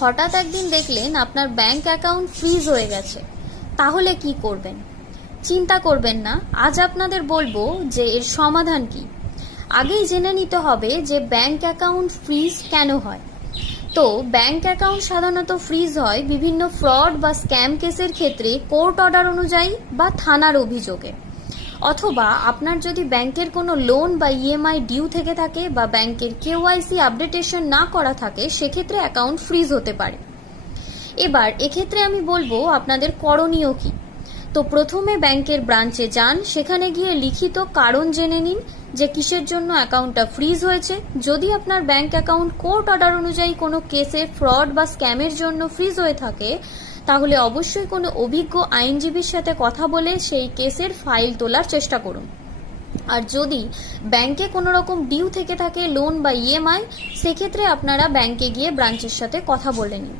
হঠাৎ একদিন দেখলেন আপনার ব্যাংক অ্যাকাউন্ট ফ্রিজ হয়ে গেছে। তাহলে কি করবেন? চিন্তা করবেন না, আজ আপনাদের বলব যে এর সমাধান কি। আগেই জেনে নিতে হবে যে ব্যাংক অ্যাকাউন্ট ফ্রিজ কেন হয়। তো ব্যাংক অ্যাকাউন্ট সাধারণত ফ্রিজ হয় বিভিন্ন ফ্রড বা স্ক্যাম কেসের ক্ষেত্রে কোর্ট অর্ডার অনুযায়ী বা থানার অভিযোগে। অথবা আপনার যদি ব্যাংকের কোনো লোন বা ইএমআই ডিউ থেকে থাকে বা ব্যাংকের কেওয়াইসি আপডেটেশন না করা থাকে, সেক্ষেত্রে অ্যাকাউন্ট ফ্রিজ হতে পারে। এবার, এক্ষেত্রে আমি বলব আপনাদের করণীয় কি? তো প্রথমে ব্যাংকের ব্রাঞ্চে যান, সেখানে গিয়ে লিখিত কারণ জেনে নিন যে কিসের জন্য অ্যাকাউন্টটা ফ্রিজ হয়েছে। যদি আপনার ব্যাংক অ্যাকাউন্ট কোর্ট অর্ডার অনুযায়ী কোনো কেসে ফ্রড বা স্ক্যামের জন্য ফ্রিজ হয়ে থাকে তাহলে অবশ্যই কোনো অভিজ্ঞ আইনজীবীর সাথে কথা বলে সেই কেসের ফাইল তোলার চেষ্টা করুন। আর যদি ব্যাংকে কোনো রকম ডিউ থেকে থাকে, লোন বা ইএমআই, সেক্ষেত্রে আপনারা ব্যাংকে গিয়ে ব্রাঞ্চের সাথে কথা বলে নিন।